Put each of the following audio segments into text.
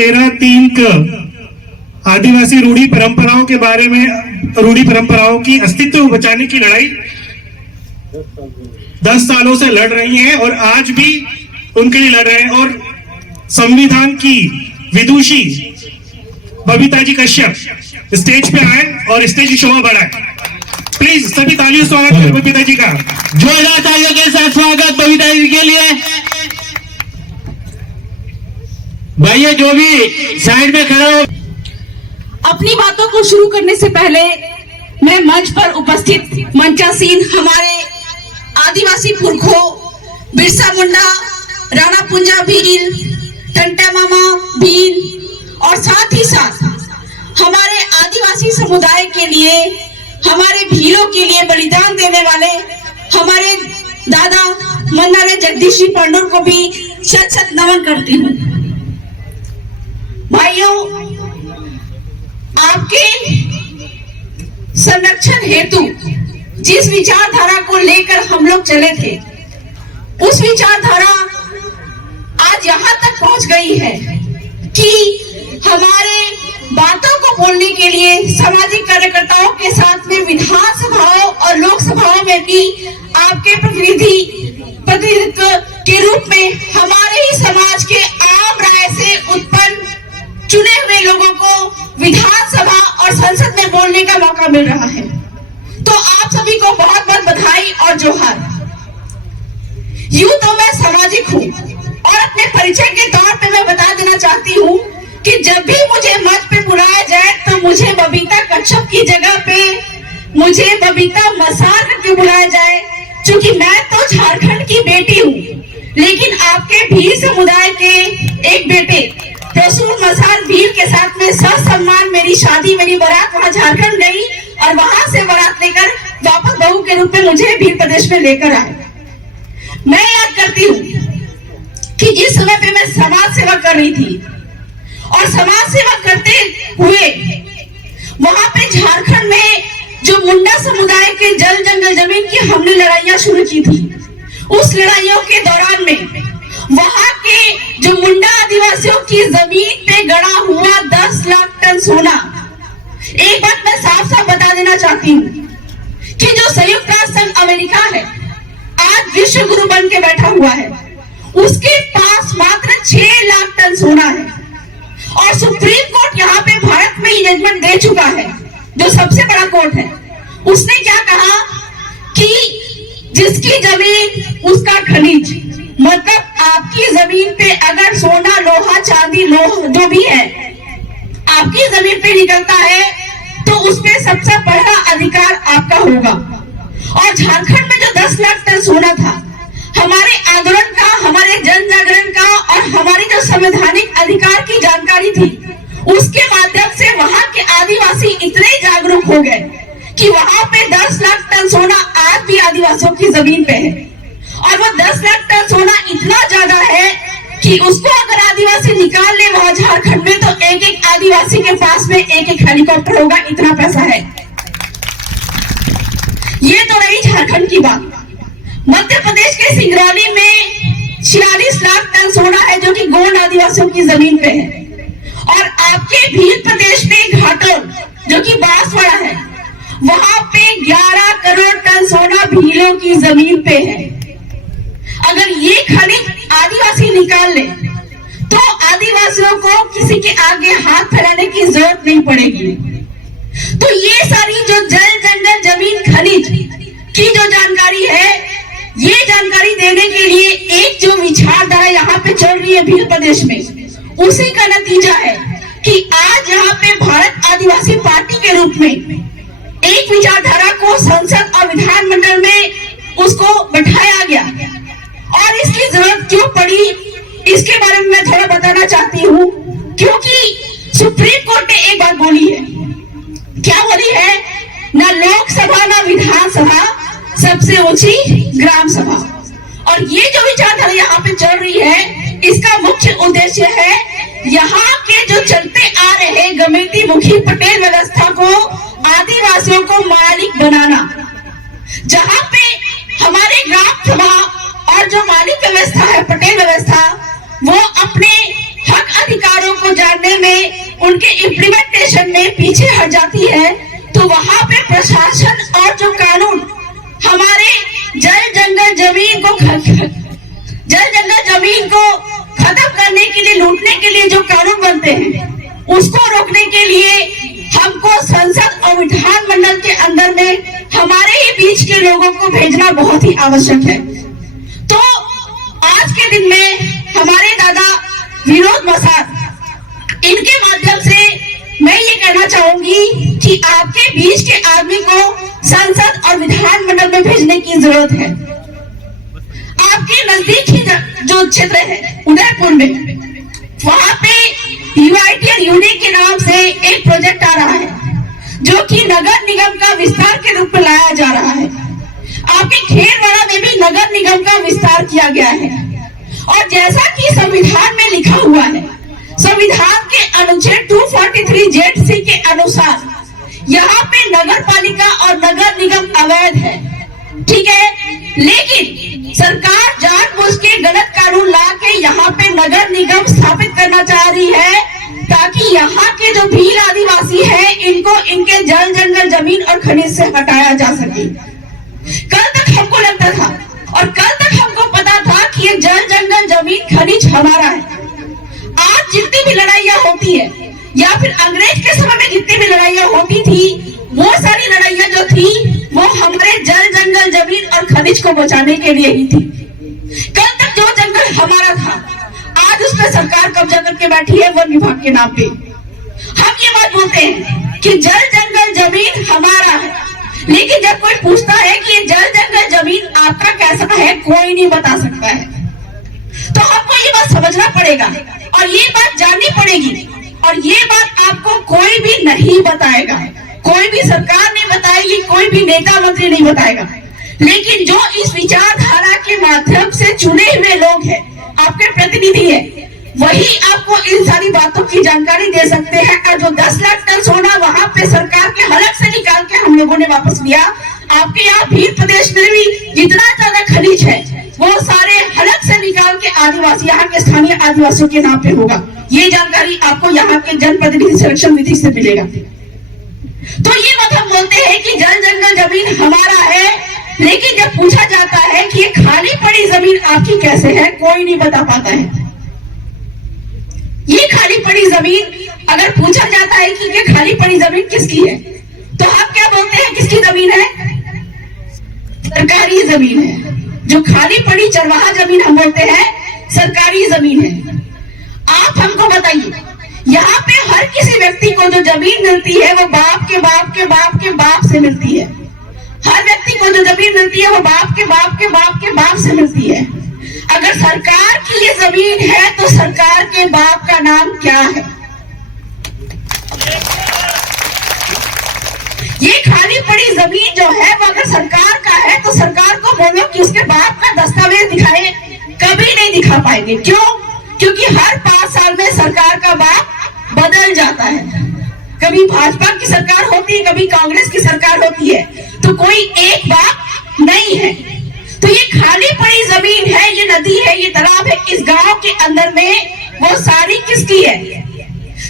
13(3) क आदिवासी रूढ़ी परंपराओं के बारे में, रूढ़ी परंपराओं की अस्तित्व को बचाने की लड़ाई 10 सालों से लड़ रही हैं और आज भी उनके लिए लड़ रहे हैं। और संविधान की विदुषी बबीता जी कश्यप स्टेज पे आए और स्टेज की शोभा बढ़ाए। प्लीज सभी तालियों से स्वागत करें बबीता जी का। जोरदार तालियों के साथ स्वागत बबीता जी के लिए। भाइयों जो भी साइड में खड़ा हो। अपनी बातों को शुरू करने से पहले मैं मंच पर उपस्थित मंचासीन हमारे आदिवासी पुरखों बिरसा मुंडा, राणा पुंजा भील, टंटा मामा भील और साथ ही साथ हमारे आदिवासी समुदाय के लिए, हमारे भीलों के लिए बलिदान देने वाले हमारे दादा मन्नारे जगदीश पंडुर को भी शत शत नमन करती हूँ। भाइयों, आपके संरक्षण हेतु जिस विचारधारा को लेकर हम लोग चले थे, उस विचारधारा आज यहाँ तक पहुंच गई है कि हमारे बातों को बोलने के लिए सामाजिक कार्यकर्ताओं के साथ में विधानसभाओं और लोकसभाओं में भी आपके प्रतिनिधित्व के रूप में हमारे ही समाज के आम राय से उत्पन्न चुने हुए लोगों को विधानसभा और संसद में बोलने का मौका मिल रहा है। तो आप सभी को बहुत बहुत बधाई और जोहार। यूं तो मैं सामाजिक हूँ और अपने परिचय के तौर पे मैं बता देना चाहती हूँ कि जब भी मुझे मंच पे बुलाया जाए तो मुझे बबीता कश्यप की जगह पे मुझे बबीता मसार करके बुलाया जाए, क्योंकि मैं तो झारखंड की बेटी हूँ। लेकिन आपके भील समुदाय के एक बेटे प्रसून मसार भील के साथ में ससम्मान मेरी शादी, मेरी बारात वहां झारखंड गई और वहां से बारात लेकर वापस बहू के रूप में मुझे भील प्रदेश में लेकर आए। मैं याद करती हूँ कि जिस समय पे मैं समाज सेवा कर रही थी और समाज सेवा करते हुए वहां पे झारखंड में जो मुंडा समुदाय के जल जंगल जमीन की हमने लड़ाइयां शुरू की थी, उस लड़ाइयों के दौरान में वहां के जो मुंडा आदिवासियों की जमीन पे गड़ा हुआ 10 लाख टन सोना। एक बात मैं साफ साफ बता देना चाहती हूँ कि जो संयुक्त राष्ट्र संघ अमेरिका है, आज विश्व गुरु बन के बैठा हुआ है, उसके पास मात्र 6 लाख टन सोना है। और सुप्रीम कोर्ट यहाँ पे भारत में ही जजमेंट दे चुका है, जो सबसे बड़ा कोर्ट है। उसने क्या कहा कि जिसकी जमीन उसका खनिज, मतलब आपकी जमीन पे अगर सोना, लोहा, चांदी, लोह जो भी है आपकी जमीन पे निकलता है तो उसपे सबसे पहला अधिकार आपका होगा। और झारखंड में जो 10 लाख टन सोना था, हमारे आंदोलन का, हमारे जन जागरण का और हमारी जो संवैधानिक अधिकार की जानकारी थी, उसके माध्यम से वहां के आदिवासी इतने जागरूक हो गए कि वहां पे 10 लाख टन सोना आज भी आदिवासियों की जमीन पे है। और वो 10 लाख टन सोना इतना ज्यादा है कि उसको अगर आदिवासी निकाल ले वहां झारखंड में, तो एक एक आदिवासी के पास में एक एक हेलीकॉप्टर होगा, इतना पैसा है। ये तो रही झारखंड की बात। मध्य प्रदेश के सिंगरौली में 46 लाख टन सोना है, जो कि गोंड आदिवासियों की जमीन पे है। और आपके भील प्रदेश में घाटोल, जो कि बांसवाड़ा है, वहां पे 11 करोड़ टन सोना भीलों की जमीन पे है। अगर ये खनिज आदिवासी निकाल ले तो आदिवासियों को किसी के आगे हाथ फैलाने की जरूरत नहीं पड़ेगी। तो ये सारी जो जल जंगल जमीन खनिज की जो जानकारी है, ये जानकारी देने के लिए एक जो विचारधारा यहाँ पे चल रही है भील प्रदेश में, उसी का नतीजा है कि आज यहाँ पे भारत आदिवासी पार्टी के रूप में एक विचारधारा को संसद और विधानमंडल में उसको बैठाया गया। और इसकी जरूरत क्यों पड़ी, इसके बारे में मैं थोड़ा बताना चाहती हूँ। क्योंकि सुप्रीम कोर्ट ने एक बात बोली है, क्या बोली है, ना लोकसभा ना विधानसभा, सबसे ऊंची ग्राम सभा। और ये जो विचारधारा यहाँ पे चल रही है, इसका मुख्य उद्देश्य है यहाँ के जो चलते आ रहे गमेती मुखी पटेल व्यवस्था को आदिवासियों को मालिक बनाना। जहाँ पे हमारे ग्राम सभा और जो मालिक व्यवस्था है, पटेल व्यवस्था, वो अपने हक अधिकारों को जान उनके इम्प्लीमेंटेशन में पीछे हट जाती है, तो वहां पे प्रशासन और जो कानून हमारे जल जंगल जमीन को खत्म करने के लिए, लूटने के लिए जो कानून बनते हैं, उसको रोकने के लिए हमको संसद और विधानमंडल के अंदर में हमारे ही बीच के लोगों को भेजना बहुत ही आवश्यक है। तो आज के दिन में हमारे दादा विनोद मसाद, इनके माध्यम से मैं ये कहना चाहूंगी कि आपके बीच के आदमी को संसद और विधानमंडल में भेजने की जरूरत है। आपके नजदीक ही जो क्षेत्र है उदयपुर में, वहां पे यूआईटीएल यूनिक के नाम से एक प्रोजेक्ट आ रहा है, जो कि नगर निगम का विस्तार के रूप में लाया जा रहा है। आपके खेरवाड़ा में भी नगर निगम का विस्तार किया गया है, और जैसा कि संविधान में लिखा हुआ है, संविधान के अनुच्छेद 243 जेड-सी के अनुसार यहाँ पे नगर पालिका और नगर निगम अवैध है, ठीक है। लेकिन सरकार जानबूझ के गलत कानून ला के यहाँ पे नगर निगम स्थापित करना चाह रही है, ताकि यहाँ के जो भील आदिवासी हैं, इनको इनके जल जंगल जमीन और खनिज से हटाया जा सके। कल तक हमको लगता था और कल तक हमको पता था कि ये जल जंगल जमीन खनिज हमारा है। आज जितनी भी लड़ाइयाँ होती है, या फिर अंग्रेज के समय में जितनी भी लड़ाइयाँ होती थी, वो सारी लड़ाइयाँ जो थी वो हमारे जल जंगल जमीन और खनिज को बचाने के लिए ही थी। कल तक जो जंगल हमारा था, आज उस पर सरकार कब्जा करके बैठी है वन विभाग के नाम पे। हम ये बात बोलते हैं कि जल जंगल जमीन हमारा है, लेकिन जब कोई पूछता है कि ये जल जंगल जमीन आपका कैसा है, कोई नहीं बता सकता है। तो हमको ये बात समझना पड़ेगा और ये बात जाननी पड़ेगी, और ये बात आपको कोई भी नहीं बताएगा, कोई भी सरकार नहीं बताएगी, कोई भी नेता मंत्री नहीं बताएगा। लेकिन जो इस विचारधारा के माध्यम से चुने हुए लोग हैं, आपके प्रतिनिधि हैं, वही आपको इन सारी बातों की जानकारी दे सकते हैं। और जो 10 लाख टन सोना वहां पे सरकार के हलक से निकाल के हम लोगों ने वापस लिया, आपके यहाँ भील प्रदेश में भी जितना ज्यादा खनिज है, वो सारे हलक से निकाल के आदिवासी, यहाँ के स्थानीय आदिवासियों के नाम पे होगा। ये जानकारी आपको यहाँ के जनप्रतिनिधि संरक्षण विधि से मिलेगा। तो ये बात हम बोलते हैं कि जल जंगल जमीन हमारा है, लेकिन जब पूछा जाता है कि ये खाली पड़ी जमीन आपकी कैसे है, कोई नहीं बता पाता है। ये खाली पड़ी जमीन अगर पूछा जाता है कि ये खाली पड़ी जमीन किसकी है, तो हम क्या बोलते हैं, किसकी जमीन है? सरकारी जमीन है। जो खाली पड़ी चरवाहा जमीन हम बोलते हैं सरकारी जमीन है। आप हमको बताइए, यहाँ पे हर किसी व्यक्ति को जो जमीन मिलती है वो बाप के बाप के बाप के बाप से मिलती है। हर व्यक्ति को जो जमीन मिलती है वो बाप के बाप के बाप के बाप से मिलती है। अगर सरकार की ये जमीन है तो सरकार के बाप का नाम क्या है? ये खाली पड़ी जमीन जो है वो अगर सरकार का है तो सरकार को बोलो कि उसके बाप का दस्तावेज दिखाए, कभी नहीं दिखा पाएंगे। क्यों? क्योंकि हर 5 साल में सरकार का बाप बदल जाता है। कभी भाजपा की सरकार होती है, कभी कांग्रेस की सरकार होती है, तो कोई एक बाप नहीं है। तो ये खाली पड़ी जमीन है, ये नदी है, ये तालाब है, इस गांव के अंदर में वो सारी किसकी है?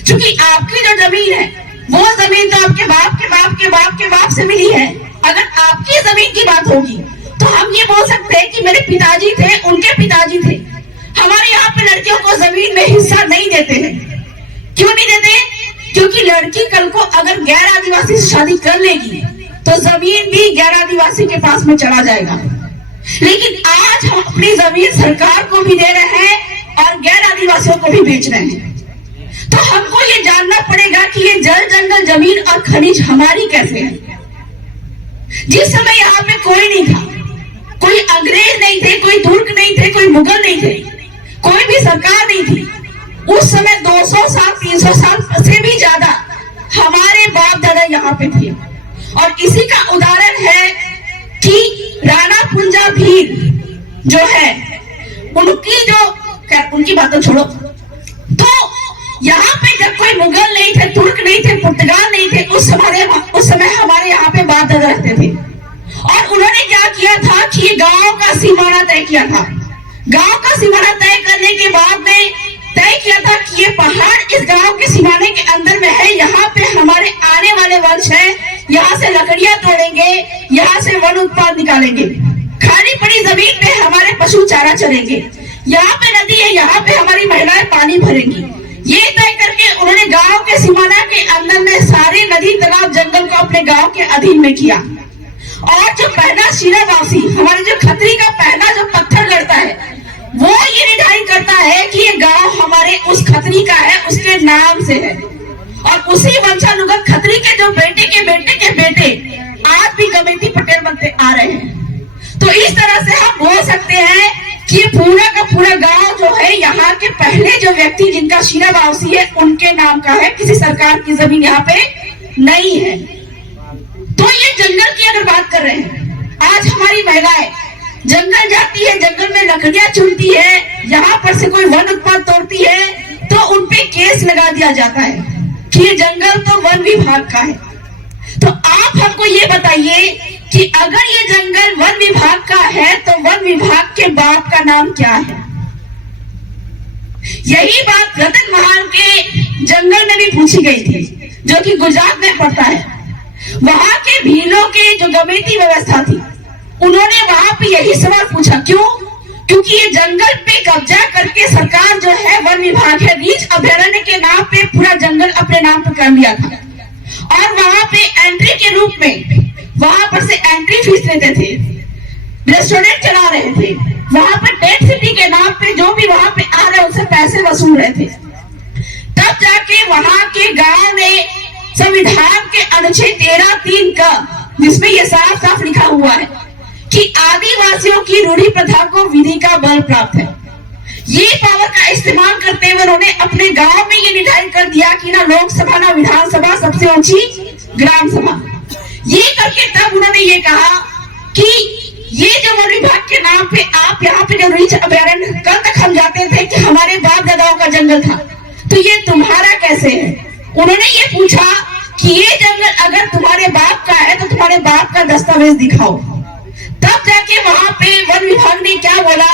क्योंकि आपकी जो जमीन है वो जमीन तो आपके बाप के बाप के बाप के बाप से मिली है। अगर आपकी जमीन की बात होगी तो हम ये बोल सकते हैं कि मेरे पिताजी थे, उनके पिताजी थे। हमारे यहाँ पे लड़कियों को जमीन में हिस्सा नहीं देते हैं। क्यों नहीं देते? क्योंकि लड़की कल को अगर गैर आदिवासी से शादी कर लेगी तो जमीन भी गैर आदिवासी के पास में चला जाएगा। लेकिन आज हम अपनी जमीन सरकार को भी दे रहे हैं और गैर आदिवासियों को भी बेच रहे हैं। तो हमको ये जानना पड़ेगा कि ये जल जंगल जमीन और खनिज हमारी कैसे है। जिस समय यहाँ पे कोई नहीं था, कोई अंग्रेज नहीं थे, कोई तुर्क नहीं थे, कोई मुगल नहीं थे, कोई भी सरकार नहीं थी, उस समय 200 साल 300 साल से भी ज्यादा हमारे बाप दादा यहाँ पे थे। और इसी का उदाहरण है कि राणा पुंजा भील जो है, उनकी बातों छोड़ो, तो यहाँ पे जब कोई मुगल नहीं थे, तुर्क नहीं थे, पुर्तगाल नहीं थे, उस समय हमारे यहाँ पे बाप दादा रहते थे। और उन्होंने क्या किया था कि ये गांव का सीमाना तय किया था। गांव का सीमाना तय करने के बाद में तय किया था कि ये पहाड़ इस गांव के सीमाने के अंदर यहाँ पे हमारे आने वाले वर्ष है, यहाँ से लकड़ियां तोड़ेंगे, यहाँ से वन उत्पाद निकालेंगे, खाली पड़ी जमीन पे हमारे पशु चारा चरेंगे, यहाँ पे नदी है, यहाँ पे हमारी महिलाएं पानी भरेंगी। ये तय करके उन्होंने गांव के सीमाना के अंदर में सारे नदी तालाब जंगल को अपने गांव के अधीन में किया। और जो पहला शीरावासी, हमारे जो खतरी का पहला जो पत्थर लड़ता है, वो ये निर्धारित करता है कि ये गांव हमारे उस खतरी का है, उसके नाम से है। और उसी वंशानुगत खतरी के जो बेटे के बेटे के बेटे आज भी गमेती पटेल बनते आ रहे हैं। तो इस तरह से हम बोल सकते हैं कि पूरा का पूरा गांव जो है, यहाँ के पहले जो व्यक्ति जिनका शीरावासी है उनके नाम का है, किसी सरकार की जमीन यहाँ पे नहीं है। तो ये जंगल की अगर बात कर रहे हैं, आज हमारी महिलाएं जंगल जाती है, जंगल में लकड़ियां चुनती है, यहाँ पर से कोई वन उत्पाद तोड़ती है तो उनपे केस लगा दिया जाता है कि ये जंगल तो वन विभाग का है। तो आप हमको ये बताइए कि अगर ये जंगल वन विभाग का है तो वन विभाग के बाप का नाम क्या है? यही बात रतन महल के जंगल में भी पूछी गई थी, जो कि गुजरात में पड़ता है। वहां के भीलों के जो गमेती व्यवस्था थी, उन्होंने वहां पे यही सवाल पूछा, क्यों? क्योंकि ये जंगल पे कब्जा करके सरकार जो है, वन विभाग है, रीछ अभयारण्य के नाम पे पूरा जंगल अपने नाम पे कर लिया था। और वहां पे एंट्री के रूप में वहां पर से एंट्री फीस लेते थे, रेस्टोरेंट चला रहे थे, वहां पर टेंट सिटी के नाम पे जो भी वहां पे आ रहे उनसे पैसे वसूल रहे थे। तब जाके वहां के गांव ने संविधान के अनुच्छेद 13(3) का, जिसमें यह साफ साफ लिखा हुआ है कि आदिवासियों की रूढ़ी प्रथा को विधि का बल प्राप्त है। ये पावर का इस्तेमाल करते हुए उन्होंने अपने गांव में ये निर्धारित कर दिया कि ना लोकसभा ना विधानसभा, सबसे ऊंची ग्राम सभा। ये करके तब उन्होंने ये कहा कि ये जो वन विभाग के नाम पे आप यहाँ पे जो रीछ अभयारण्य, कल तक हम जाते थे कि हमारे बाप दादाओं का जंगल था, तो ये तुम्हारा कैसे है? उन्होंने ये पूछा कि ये जंगल अगर तुम्हारे बाप का है तो तुम्हारे बाप का दस्तावेज दिखाओ। तब जाके वहां पे वन विभाग ने क्या बोला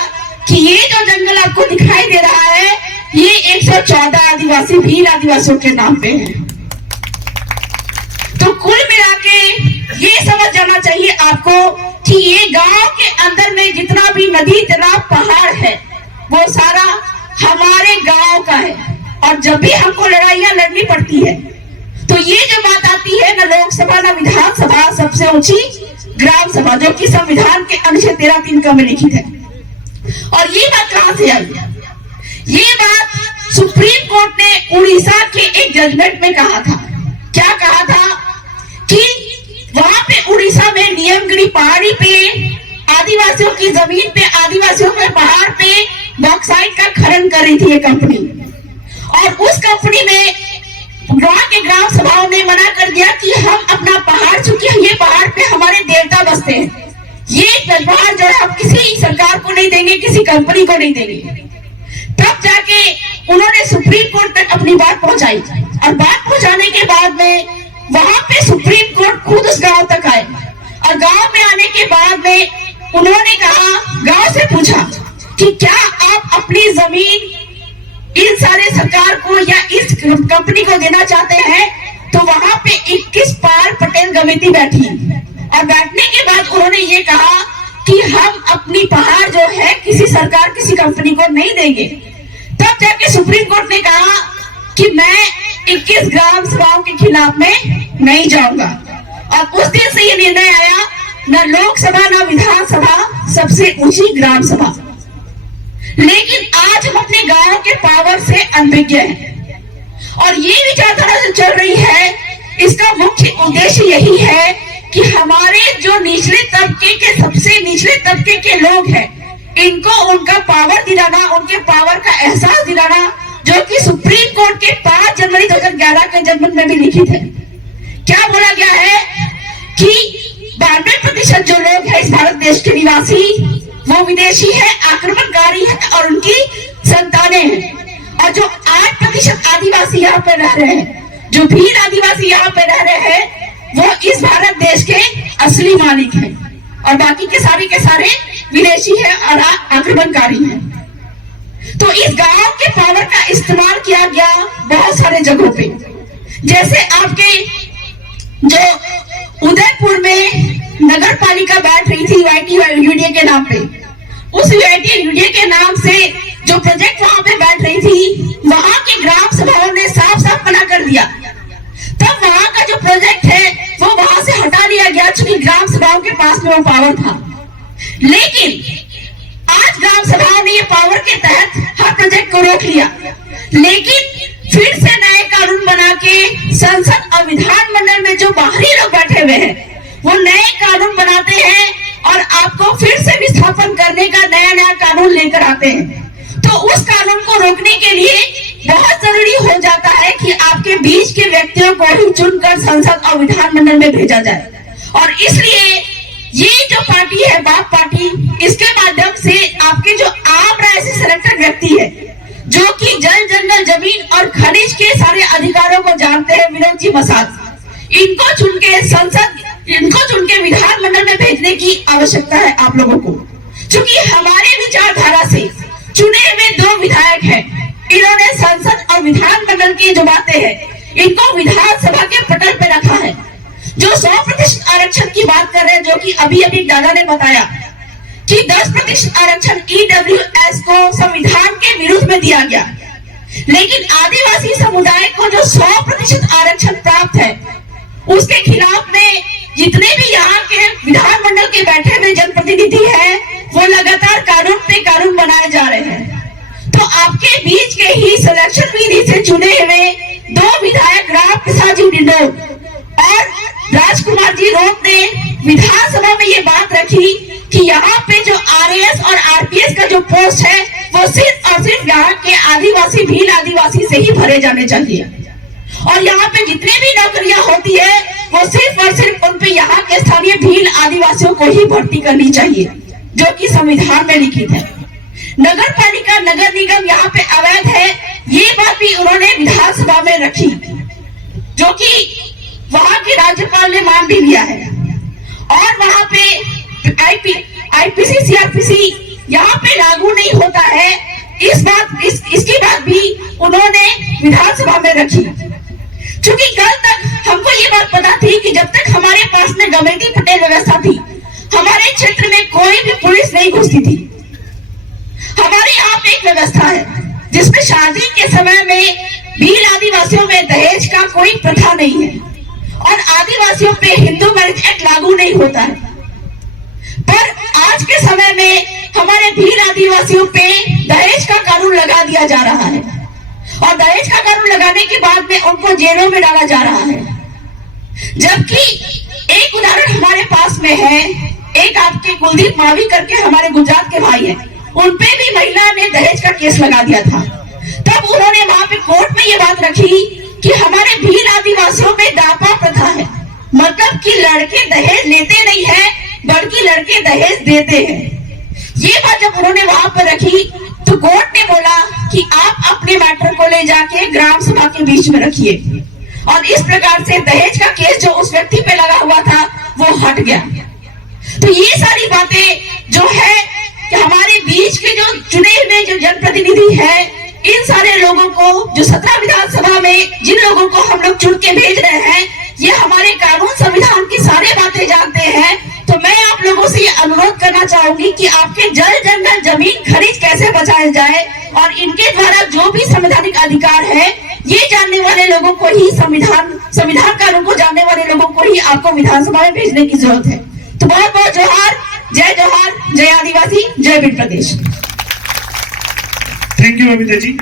कि ये जो जंगल आपको दिखाई दे रहा है, ये 114 आदिवासी भील आदिवासियों के नाम पे है। तो कुल मिला के ये समझ जाना चाहिए आपको कि ये गांव के अंदर में जितना भी नदी तालाब पहाड़ है, वो सारा हमारे गांव का है। और जब भी हमको लड़ाइयां लड़नी पड़ती है तो ये जो बात आती है, न लोकसभा न विधानसभा, सबसे ऊंची ग्राम सभा, जो कि संविधान के अनुच्छेद 13(3) का में लिखित है। और ये बात कहां से आई? ये बात सुप्रीम कोर्ट ने उड़ीसा के एक जजमेंट में कहा था। क्या कहा था कि वहां पे उड़ीसा में नियमगिरी पहाड़ी पे आदिवासियों की जमीन पे, आदिवासियों के पहाड़ पे बॉक्साइट का खनन कर रही थी ये कंपनी। और उस कंपनी में वहां के ग्राम सभाओं ने मना कर दिया कि हम अपना पहाड़, चूंकि ये पहाड़ पे हमारे देवता बसते हैं, ये पहाड़ जो है हम किसी सरकार को नहीं देंगे, किसी कंपनी को नहीं देंगे। तब जाके उन्होंने सुप्रीम कोर्ट तक अपनी बात पहुंचाई। और बात पहुंचाने के बाद में वहां पे सुप्रीम कोर्ट खुद उस गांव तक आए। और गांव में आने के बाद में उन्होंने कहा, गांव से पूछा कि क्या आप अपनी जमीन इन सारे सरकार को या इस कंपनी को देना चाहते हैं? तो वहां पे 21 पाल पटेल गमेती बैठी। और बैठने के बाद उन्होंने ये कहा कि हम अपनी पहाड़ जो है किसी सरकार, किसी कंपनी को नहीं देंगे। तब जाके सुप्रीम कोर्ट ने कहा कि मैं 21 ग्राम सभाओं के खिलाफ में नहीं जाऊंगा। और उस दिन से ये निर्णय आया, न लोकसभा न विधानसभा, सबसे ऊंची ग्राम सभा। लेकिन आज हम अपने गांव के पावर से अनभिज्ञ हैं। और ये विचारधारा जो चल रही है, इसका मुख्य उद्देश्य यही है कि हमारे जो निचले तबके के, सबसे निचले तबके के लोग हैं, इनको उनका पावर दिलाना, उनके पावर का एहसास दिलाना, जो कि सुप्रीम कोर्ट के 5 जनवरी 2011 के जजमेंट में भी लिखित है। क्या बोला गया है कि 92% जो लोग हैं इस भारत देश के निवासी, वो विदेशी है, आक्रमणकारी है और उनकी संतानें हैं। और जो 8% आदिवासी यहाँ पे रह रहे हैं, जो भील आदिवासी यहाँ पे रह रहे हैं, वो इस भारत देश के असली मालिक हैं। और बाकी के सारे विदेशी है और आक्रमणकारी हैं। तो इस गांव के पावर का इस्तेमाल किया गया बहुत सारे जगहों पे, जैसे आपके जो उदयपुर में नगर पालिका बैठ रही थी यूडीए के नाम पे, उस यूडीए के नाम से जो प्रोजेक्ट वहां पे बैठ रही थी, वहां के ग्राम सभाओं ने साफ साफ मना कर दिया। तब वहां का जो प्रोजेक्ट है वो वहां से हटा दिया गया, चूंकि ग्राम सभाओं के पास में वो पावर था। लेकिन आज ग्राम सभाओं ने ये पावर के तहत हर प्रोजेक्ट को रोक लिया, लेकिन फिर से नए कानून बना के संसद और विधानमंडल में जो बाहरी लोग बैठे हुए हैं वो नए कानून बनाते हैं और आपको फिर से विस्थापन करने का नया कानून लेकर आते हैं। तो उस कानून को रोकने के लिए बहुत जरूरी हो जाता है कि आपके बीच के व्यक्तियों को ही चुनकर संसद और विधानमंडल में भेजा जाए। और इसलिए ये जो पार्टी है बाप पार्टी, इसके माध्यम से आपके जो आम राय से सिलेक्टेड व्यक्ति है, जो कि जल जंगल जमीन और खनिज के सारे अधिकारों को जानते हैं, विनोद जी मसाद, इनको चुन के विधानमंडल में भेजने की आवश्यकता है आप लोगों को। क्योंकि हमारे विचारधारा से चुने हुए 2 विधायक हैं, इन्होंने संसद और विधानमंडल की जो बातें हैं इनको विधानसभा के पटल पे रखा है। जो 100% आरक्षण की बात कर रहे हैं, जो कि अभी दादा ने बताया कि 10% आरक्षण ईडब्ल्यूएस को संविधान के विरुद्ध में दिया गया, लेकिन आदिवासी समुदाय को जो 100% आरक्षण प्राप्त है उसके खिलाफ में जितने भी यहाँ के विधानमंडल के बैठे हुए जनप्रतिनिधि हैं वो लगातार कानून पे कानून बनाए जा रहे हैं। तो आपके बीच के ही सिलेक्शन विधि से चुने हुए 2 विधायक राम प्रसाद जी डिंडोर और राजकुमार जी रोत ने विधानसभा में ये बात रखी कि यहाँ पे जो आरएएस और आरपीएस का जो पोस्ट है वो सिर्फ और सिर्फ यहाँ के आदिवासी भील आदिवासी से ही भरे जाने चाहिए, और यहाँ पे जितने भी नौकरियां होती है वो सिर्फ और सिर्फ उन पे यहाँ के स्थानीय भील आदिवासियों को ही भर्ती करनी चाहिए, जो कि संविधान में लिखित है। नगर पालिका नगर निगम यहाँ पे अवैध है, ये बात भी उन्होंने विधानसभा में रखी, जो कि वहां के राज्यपाल ने मान भी लिया है। और वहां पे आईपीसी सीआरपीसी यहाँ पे लागू नहीं होता है, इसकी बात भी उन्होंने विधानसभा में रखी। क्योंकि कल तक हमको ये बात पता थी कि जब तक हमारे पास में गमेटी पटेल व्यवस्था थी, हमारे क्षेत्र में कोई भी पुलिस नहीं घुसती थी। हमारे यहाँ पे एक व्यवस्था है जिसमें शादी के समय में भील आदिवासियों में दहेज का कोई प्रथा नहीं है और आदिवासियों पे हिंदू मैरिज एक्ट लागू नहीं होता है। पर आज के समय में हमारे भील आदिवासियों पे दहेज का कानून लगा दिया जा रहा है, और दहेज का कानून लगाने के बाद में उनको जेलों में डाला जा रहा है। जबकि एक उदाहरण हमारे पास में है, एक आपके कुलदीप मावी करके हमारे गुजरात के भाई हैं, उन पे भी महिला ने दहेज का केस लगा दिया था। तब उन्होंने वहां पे कोर्ट में ये बात रखी कि हमारे भील आदिवासियों में दापा प्रथा है, मतलब कि लड़के दहेज लेते नहीं है बल्कि लड़के दहेज देते हैं। ये बात जब उन्होंने वहां पर रखी तो कोर्ट ने बोला कि आप अपने मैटर को ले जाके ग्राम सभा के बीच में रखिए, और इस प्रकार से दहेज का केस जो उस व्यक्ति पे लगा हुआ था वो हट गया। तो ये सारी बातें जो है कि हमारे बीच के जो चुने हुए जो जनप्रतिनिधि है, इन सारे लोगों को जो 17 विधानसभा में जिन लोगों को हम लोग चुन के भेज रहे हैं, ये हमारे कानून संविधान की सारी बातें जानते हैं। तो मैं आप लोगों से ये अनुरोध करना चाहूंगी कि आपके जल जंगल जमीन खनिज कैसे बचाए जाए, और इनके द्वारा जो भी संवैधानिक अधिकार है ये जानने वाले लोगों को ही संविधान कानून को जानने वाले लोगों को ही आपको विधानसभा में भेजने की जरूरत है। तो बहुत बहुत जोहार, जय आदिवासी, जय Bhil Pradesh. Thank you Babita ji.